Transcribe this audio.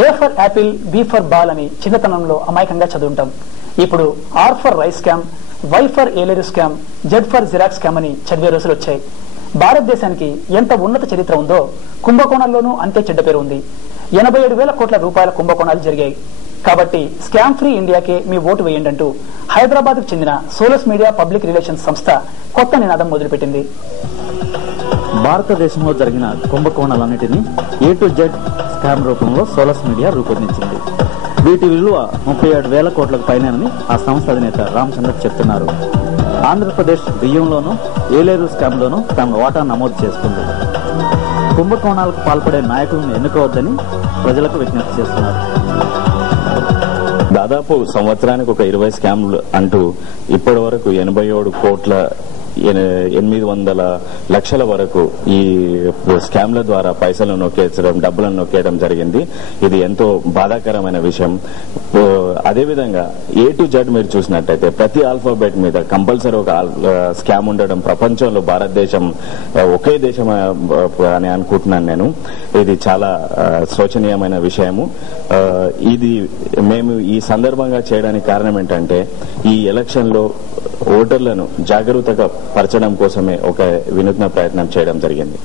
A for apple, B for ball అని చిన్నతనంలో అమాయకంగా చదువుంటాం. ఇప్పుడు R for rice scam, Y for Eleru scam, Z for xerox scam అని చదివే రోజులు వచ్చాయి. భారతదేశానికి ఎంత ఉన్నత చరిత్ర ఉందో కుంభకోణాల్లోనూ అంతే చెడ్డ పేరు ఉంది. 87,000 కోట్ల రూపాయల కుంభకోణాలు జరిగాయి. కాబట్టి స్కామ్ ఫ్రీ ఇండియాకే మీ ఓటు వేయండి అంటూ హైదరాబాద్ కు చెందిన సోలస్ మీడియా పబ్లిక్ రిలేషన్స్ సంస్థ కొత్త నినాదం మొదలుపెట్టింది. భారతదేశంలో జరిగిన కుంభకోణాలన్నిటినీ ఏ టు జెడ్ స్కామ్ రూపంలో సోలస్ మీడియా రూపొందించింది. వీటి విలువ 37,000 కోట్లకు పైనని ఆ సంస్థ అధినేత రామచంద్ర చెప్తున్నారు. ఆంధ్రప్రదేశ్ బియ్యంలోనూ ఏలేరు స్కామ్ లోనూ తమ వాటా నమోదు చేసుకుంది. కుంభకోణాలకు పాల్పడే నాయకులను ఎన్నుకోవద్దని ప్రజలకు విజ్ఞప్తి చేస్తున్నారు. దాదాపు సంవత్సరానికి ఒక 20 స్కామ్లు అంటూ ఇప్పటి వరకు 87,800 లక్షల వరకు ఈ స్కామ్ల ద్వారా పైసలు నొక్కేయడం, డబ్బులను నొక్కేయడం జరిగింది. ఇది ఎంతో బాధాకరమైన విషయం. అదేవిధంగా ఏ టు జెడ్ మీరు చూసినట్టయితే ప్రతి ఆల్ఫాబెట్ మీద కంపల్సరీ ఒక స్కామ్ ఉండడం ప్రపంచంలో భారతదేశం ఒకే దేశం అని అనుకుంటున్నాను నేను. ఇది చాలా శోచనీయమైన విషయము. ఇది మేము ఈ సందర్భంగా చేయడానికి కారణం ఏంటంటే ఈ ఎలక్షన్ లో ఓటర్లను జాగరూకత పరచడం కోసమే ఒక వినూత్న ప్రయత్నం చేయడం జరిగింది.